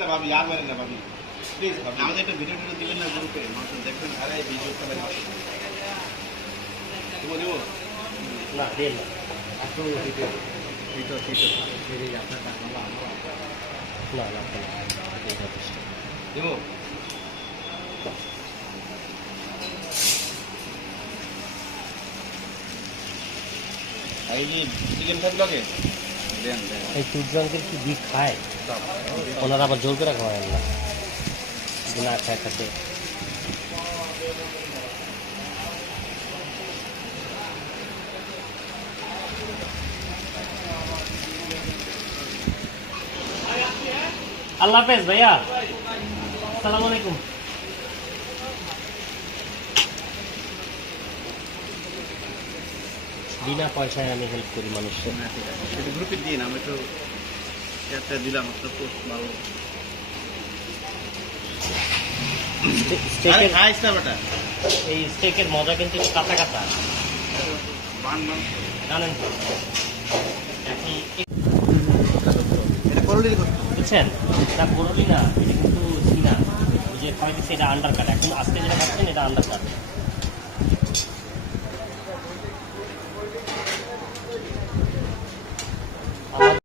না ভাবি, আর বলেন না ভাবি, প্লিজ ভাবি। আমাদের একটা ভিডিও দিবেন না গ্রুপে, মানুষ দেখবেন। আরে ভিডিও কলে দিব দিব না দেন না একটু ভিডিও ভিডিও আপনার টাকা না না এটাই যথেষ্ট। দিব। এই যে চিকেন থাকলো আগে দেন দেন। এই সূর্যাঙ্কের কি বিষ খায়? ওনারা আবার জোর করে খাওয়ায় না, যদি না খায় থাকে। আল্লাহ হাফেজ ভাইয়া, আসসালামু আলাইকুম। বিনা পয়সায় আমি হেল্প করি মানুষকে। না ঠিক আছে, সেটা গ্রুপে দিন, আমি তো একটা দিলাম, আপনার পোস্ট ভালো। স্টেকের খাইস না বেটা, এই স্টেকের মজা কিন্তু একটু কাঁচা কাঁচা, বান বান। জানেন তো। এখন এটা করলি কত? বুঝছেন, এটা বড়লি না, এটা কিন্তু চিনা। ওই যে খাওয়াই দিচ্ছে এটা আন্ডার কাট, এখন আজকে যেটা খাচ্ছেন এটা আন্ডার কাট।